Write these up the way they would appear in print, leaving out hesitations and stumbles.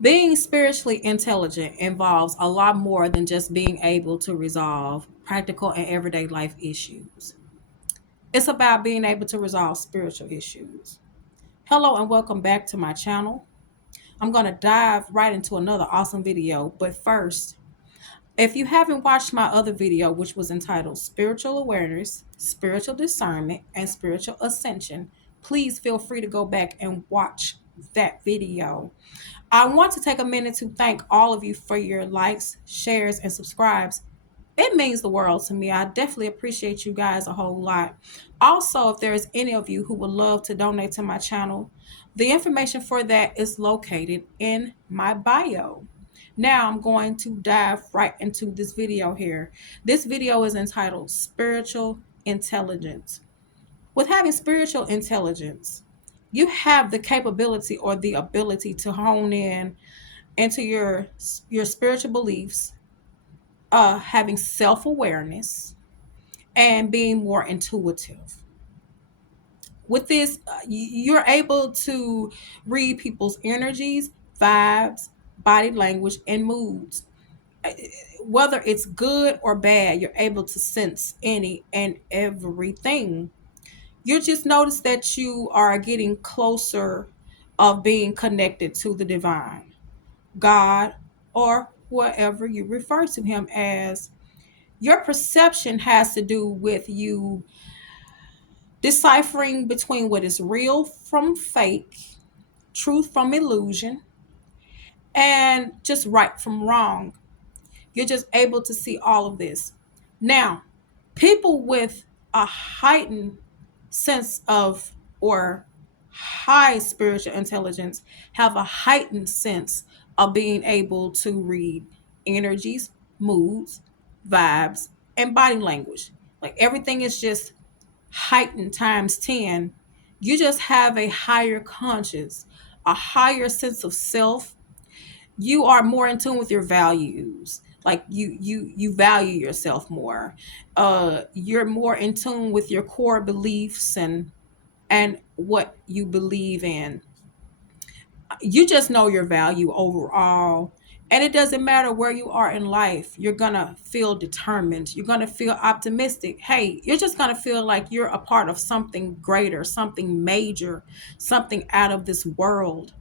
Being spiritually intelligent involves a lot more than just being able to resolve practical and everyday life issues. It's about being able to resolve spiritual issues. Hello and welcome back to my channel. I'm going to dive right into another awesome video, but first, if you haven't watched my other video, which was entitled Spiritual Awareness, Spiritual Discernment, and Spiritual Ascension, please feel free to go back and watch that video. I want to take a minute to thank all of you for your likes, shares, and subscribes. It means the world to me. I definitely appreciate you guys a whole lot. Also, if there's any of you who would love to donate to my channel, the information for that is located in my bio. Now I'm going to dive right into this video here. This video is entitled Spiritual Intelligence. With having spiritual intelligence, you have the capability or the ability to hone in into your spiritual beliefs, having self-awareness, and being more intuitive. With this, you're able to read people's energies, vibes, body language, and moods. Whether it's good or bad, you're able to sense any and everything. You just notice that you are getting closer of being connected to the divine, God, or whatever you refer to him as. Your perception has to do with you deciphering between what is real from fake, truth from illusion, and just right from wrong. You're just able to see all of this. Now, people with a heightened sense of or high spiritual intelligence have a heightened sense of being able to read energies, moods, vibes, and body language. Like everything is just heightened times 10. You just have a higher conscious, a higher sense of self. You are more in tune with your values. Like you value yourself more. You're more in tune with your core beliefs and what you believe in. You just know your value overall. And it doesn't matter where you are in life, you're gonna feel determined. You're gonna feel optimistic. Hey, you're just gonna feel like you're a part of something greater, something major, something out of this world.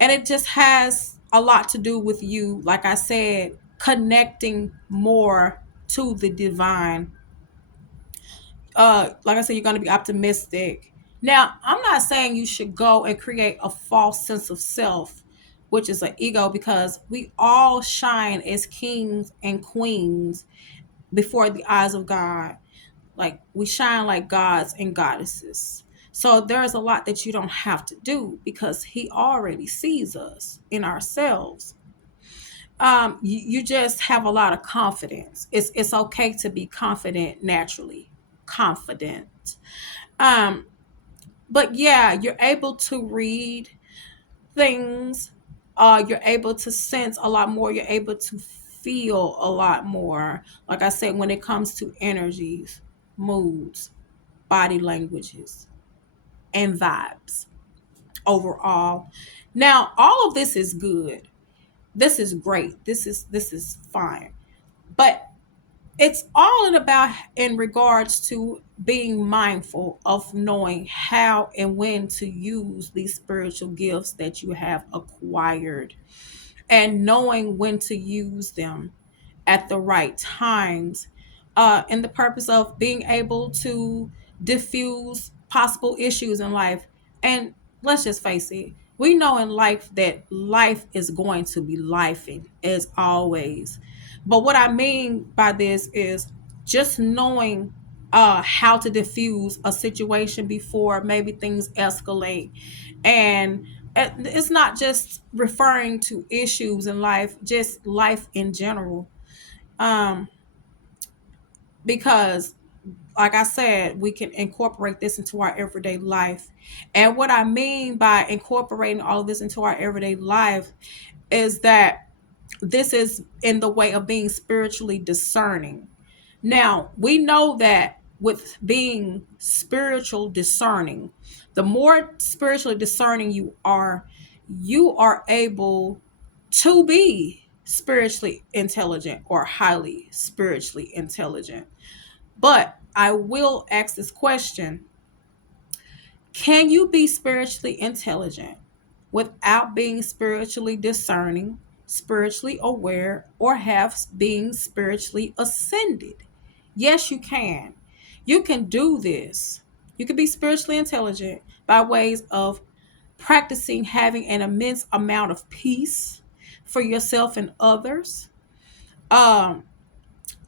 And it just has a lot to do with you, like I said, connecting more to the divine. Like I said, you're going to be optimistic. Now, I'm not saying you should go and create a false sense of self, which is an ego, because we all shine as kings and queens before the eyes of God. Like we shine like gods and goddesses. So there's a lot that you don't have to do because he already sees us in ourselves. You just have a lot of confidence. It's okay to be confident naturally. Confident. Um, but yeah, you're able to read things. You're able to sense a lot more. You're able to feel a lot more. Like I said, when it comes to energies, moods, body languages, and vibes overall. Now, all of this is good. This is great. This is fine. But it's all in regards to being mindful of knowing how and when to use these spiritual gifts that you have acquired and knowing when to use them at the right times, in the purpose of being able to diffuse possible issues in life. And let's just face it, we know in life that life is going to be lifing as always. But what I mean by this is just knowing how to diffuse a situation before maybe things escalate. And it's not just referring to issues in life, just life in general. Um, because like I said, we can incorporate this into our everyday life. And what I mean by incorporating all of this into our everyday life is that this is in the way of being spiritually discerning. Now, we know that with being spiritual discerning, the more spiritually discerning you are, you are able to be spiritually intelligent or highly spiritually intelligent. But I will ask this question: can you be spiritually intelligent without being spiritually discerning, spiritually aware, or have being spiritually ascended? Yes, you can. You can do this. You can be spiritually intelligent by ways of practicing having an immense amount of peace for yourself and others. Um,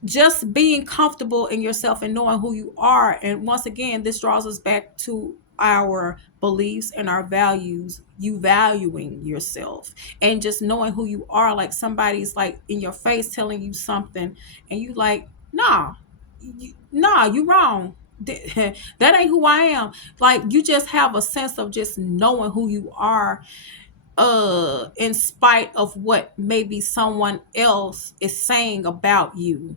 just being comfortable in yourself and knowing who you are. And once again, this draws us back to our beliefs and our values, you valuing yourself and just knowing who you are. Like somebody's like in your face telling you something and you like, nah, nah, you wrong. That ain't who I am. Like you just have a sense of just knowing who you are, in spite of what maybe someone else is saying about you.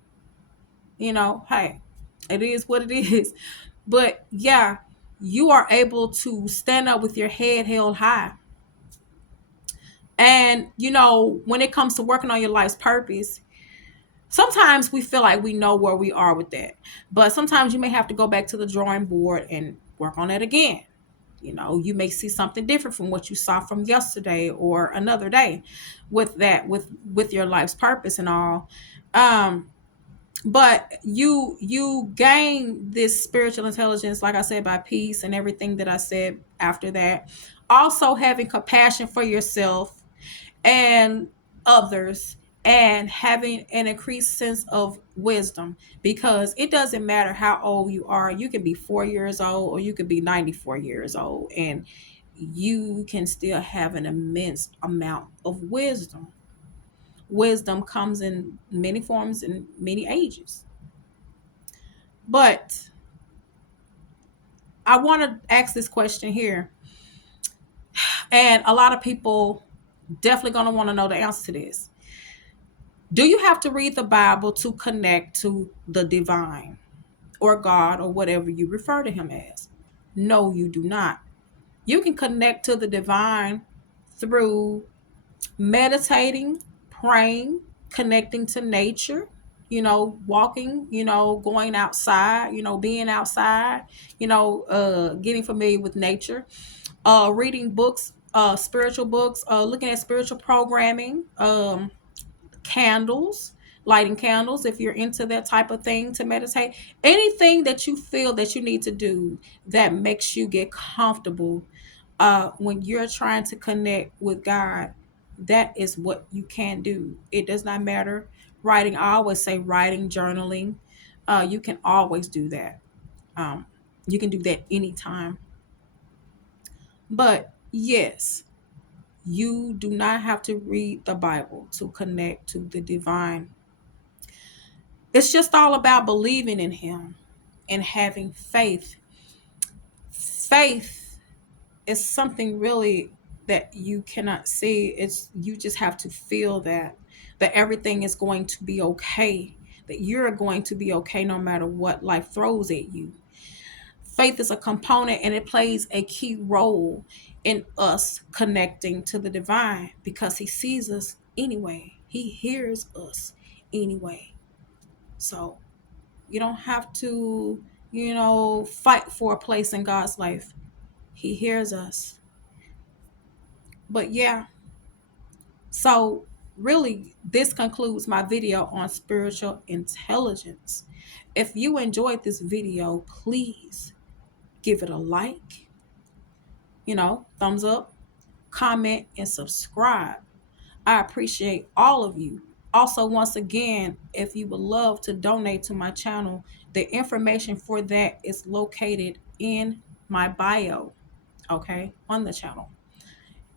Hey, it is what it is. But yeah, you are able to stand up with your head held high. And when it comes to working on your life's purpose, sometimes we feel like we know where we are with that, but sometimes you may have to go back to the drawing board and work on it again. You may see something different from what you saw from yesterday or another day with that, with your life's purpose and all. But you gain this spiritual intelligence, like I said, by peace and everything that I said after that. Also having compassion for yourself and others, and having an increased sense of wisdom, because it doesn't matter how old you are. You can be 4 years old or you could be 94 years old, and you can still have an immense amount of wisdom. Wisdom comes in many forms and many ages. But I want to ask this question here, and a lot of people definitely going to want to know the answer to this. Do you have to read the Bible to connect to the divine or God or whatever you refer to him as? No, you do not. You can connect to the divine through meditating, praying, connecting to nature, walking, going outside, being outside, getting familiar with nature, reading books, spiritual books, looking at spiritual programming, candles, lighting candles if you're into that type of thing to meditate. Anything that you feel that you need to do that makes you get comfortable when you're trying to connect with God, that is what you can do. It does not matter. Writing, I always say writing, journaling. You can always do that. You can do that anytime. But yes, you do not have to read the Bible to connect to the divine. It's just all about believing in him and having faith. Faith is something really that you cannot see. It's you just have to feel that everything is going to be okay, that you're going to be okay no matter what life throws at you. Faith is a component and it plays a key role in us connecting to the divine because he sees us anyway. He hears us anyway. So you don't have to, fight for a place in God's life. He hears us. But yeah, so really, this concludes my video on spiritual intelligence. If you enjoyed this video, please give it a like, thumbs up, comment, and subscribe. I appreciate all of you. Also, once again, if you would love to donate to my channel, the information for that is located in my bio, okay, on the channel.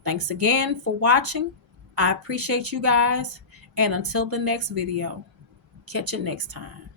Thanks again for watching. I appreciate you guys. And until the next video, catch you next time.